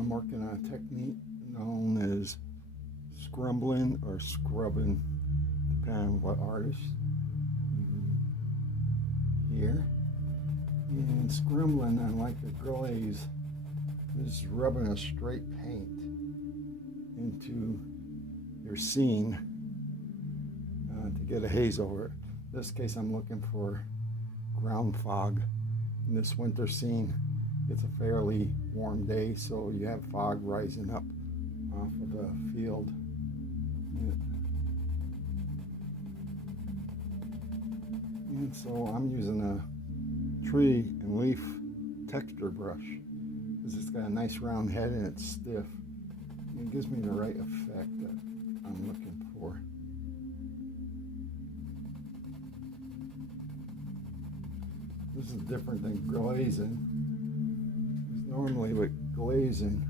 I'm working on a technique known as scrumbling or scrubbing, depending on what artist you hear. And scrumbling, unlike a glaze, is rubbing a straight paint into your scene to get a haze over it. In this case, I'm looking for ground fog. In this winter scene, it's a fairly warm day, so you have fog rising up off of the field. And so I'm using a tree and leaf texture brush because it's got a nice round head and it's stiff. And it gives me the right effect that I'm looking for. This is different than glazing. Because normally with glazing,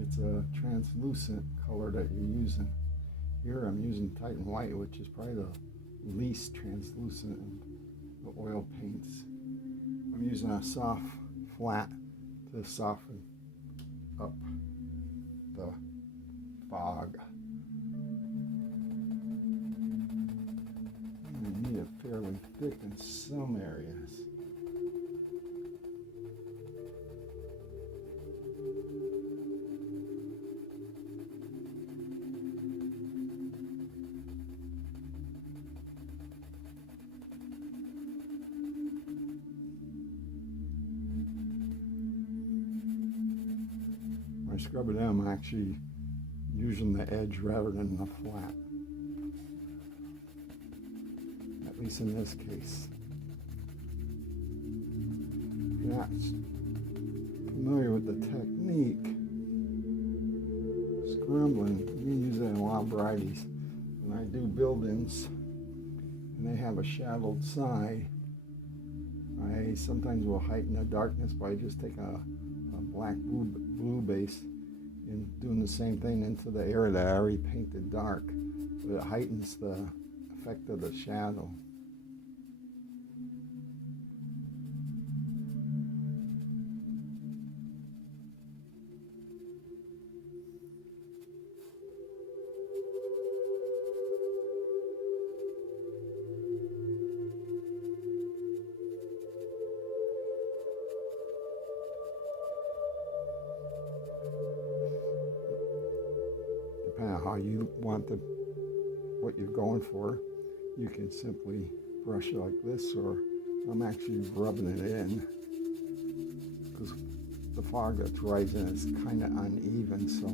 it's a translucent color that you're using. Here I'm using Titan White, which is probably the least translucent of the oil paints. I'm using a soft flat to soften up the fog. I need it fairly thick in some areas. When I scrub it in, I'm actually using the edge rather than the flat. At least in this case. If you're not familiar with the technique, scrambling, you can use it in a lot of varieties. When I do buildings and they have a shadowed side, I sometimes will heighten the darkness by just taking a black blue base and doing the same thing into the area that I already painted dark. But it heightens the effect of the shadow. Depending on how you want what you're going for, you can simply brush it like this, or I'm actually rubbing it in because the fog that's rising is kind of uneven, so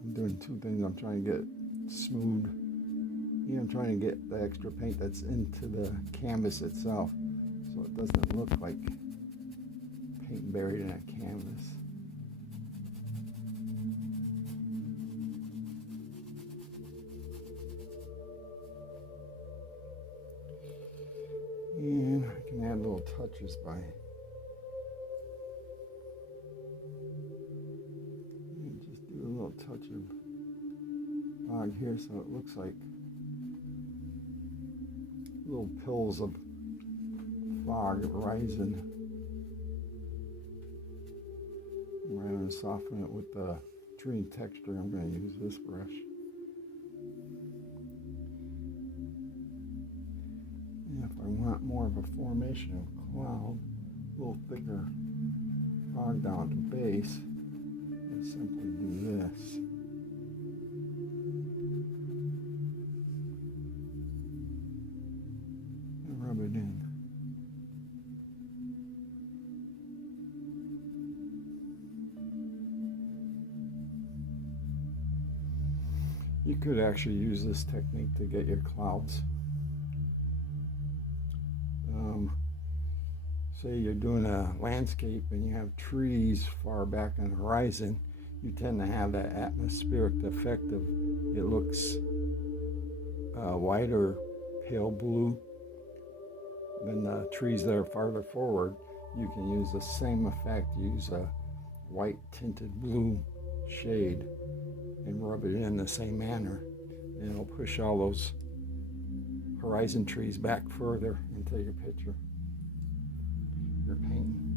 I'm doing two things. I'm trying to get it smooth, and I'm trying to get the extra paint that's into the canvas itself so it doesn't look like paint buried in a canvas. And I can add little touches by just do a little touch of fog here so it looks like little pills of fog rising. Rather than soften it with the tree texture, I'm going to use this brush. And if I want more of a formation of cloud, a little thicker fog down at the base, I simply do this. And rub it in. You could actually use this technique to get your clouds. Say you're doing a landscape and you have trees far back on the horizon, you tend to have that atmospheric effect of it looks white or pale blue than the trees that are farther forward. You can use the same effect, use a white tinted blue shade and rub it in the same manner, and it'll push all those horizon trees back further into your picture, your painting.